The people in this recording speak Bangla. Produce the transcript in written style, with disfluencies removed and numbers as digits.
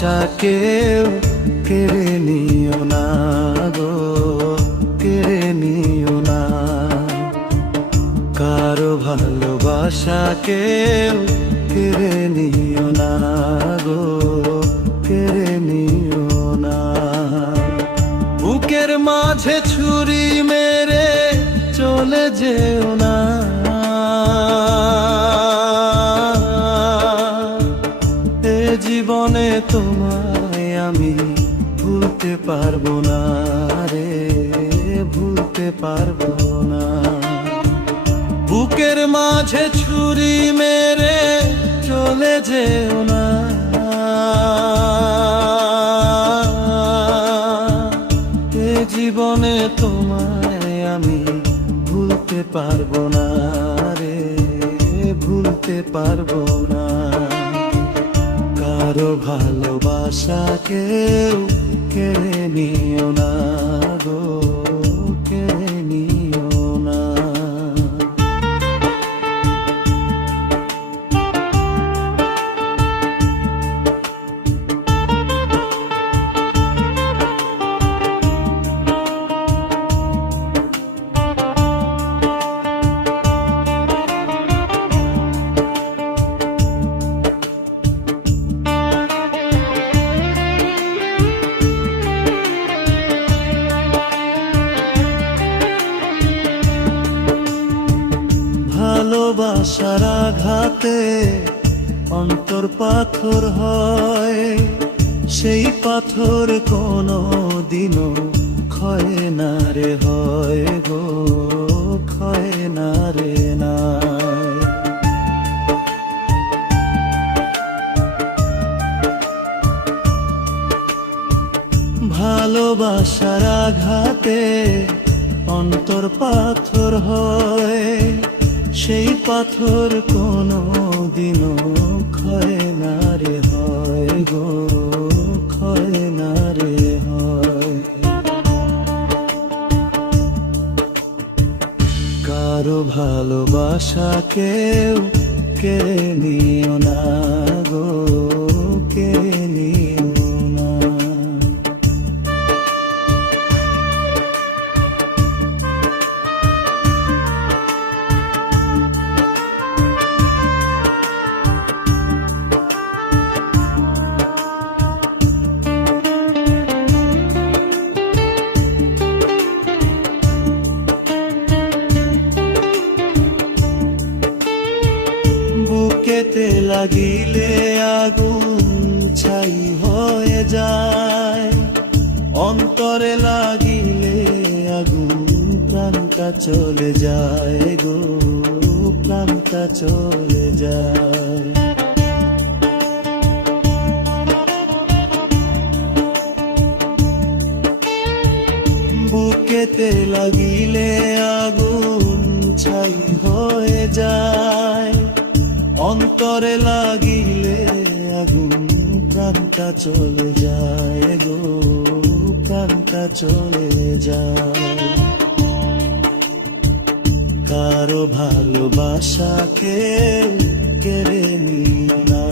ভালোবাসা কেউ কেড়ে নিও না গো, কেড়ে নিও না। কারো ভালোবাসা কেউ কেড়ে নিও না গো, কেড়ে নিও না। বুকের মাঝে ছুরি মেরে চলে যেও না, এ জীবনে তোমায় আমি ভুলতে পারবো না রে, ভুলতে পারবো না। বুকের মাঝে ছুরি মেরে চলে যেও না, এ জীবনে তোমায় আমি ভুলতে পারবো না রে, ভুলতে পারবো না। কারো ভালোবাসা কেউ কেড়ে নিও না গো, কেড়ে নিও না। ভালোবাসার আঘাতে অন্তর পাথর হয়, সেই পাথর কোনো দিনও ক্ষয় না রে, হয় গো ক্ষয় না রে নাই। ভালোবাসার আঘাতে অন্তর পাথর হয়, সেই পাথর কোনো দিনও ক্ষয় না রে, হয় গো ক্ষয় না রে হয়। কারো ভালোবাসা কেউ কেড়ে নিও না গো, কেড়ে নিও না। বুকেতে লাগিলে আগুন ছাই হয়ে যায়, অন্তরে লাগিলে আগুন প্রাণটা চলে যায় গো, প্রাণটা চলে যায়। বুকেতে লাগিলে আগুন ছাই হয়ে যায়, অন্তরে লাগিলে আগুন প্রাণটা চলে যায় গো, প্রাণটা চলে যায়। কারো ভালোবাসা কেউ কেড়ে নিও না